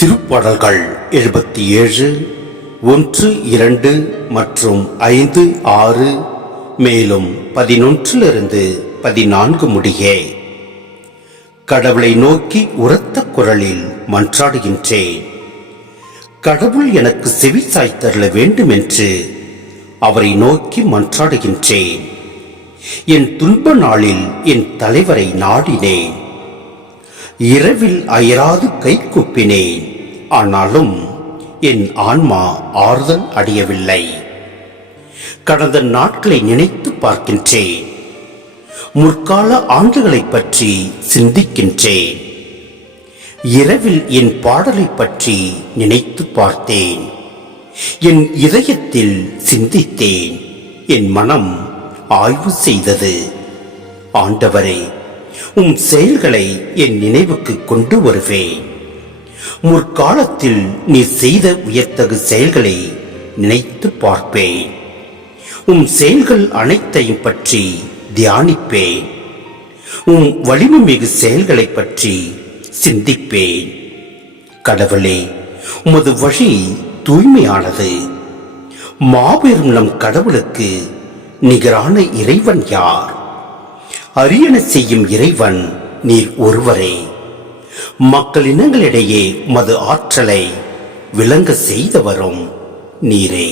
திருப்பாடல்கள் 77 1, 2 மற்றும் 5, 6 மேலும் 11 14 முடிய. கடவுளை நோக்கி உரத்த குரலில் மன்றாடுகின்றேன். கடவுள் எனக்கு செவி சாய்த்தருள வேண்டும் என்று அவரை நோக்கி மன்றாடுகின்றேன். என் துன்ப நாளில் என் தலைவரை நாடினேன். இரவில் அயராது கை கூப்பினேன். ஆனாலும் என் ஆன்மா ஆறுதல் அடையவில்லை. கடந்த நாட்களை நினைத்து பார்க்கின்றேன். முற்கால ஆண்டுகளை பற்றி சிந்திக்கின்றேன். இரவில் என் பாடலை பற்றி நினைத்து பார்த்தேன். என் இதயத்தில் சிந்தித்தேன். என் மனம் ஆய்வு செய்தது. ஆண்டவரே, உம் செயல்களை என் நினைவுக்கு கொண்டு வருவேன். முற்காலத்தில் நீ செய்த உயர்த்தகு செயல்களை நினைத்து பார்ப்பேன். உம் செயல்கள் அனைத்தையும் பற்றி தியானிப்பேன். உம் வலிமை மிகு செயல்களை பற்றி சிந்திப்பேன். கடவுளே, உமது வழி தூய்மையானது. மாபெரும் நம் கடவுளுக்கு நிகரான இறைவன் யார்? அரியணை செய்யும் இறைவன் நீர் ஒருவரே. மக்களினங்களிடையே மது ஆற்றலை விளங்க செய்தவரும் நீரே.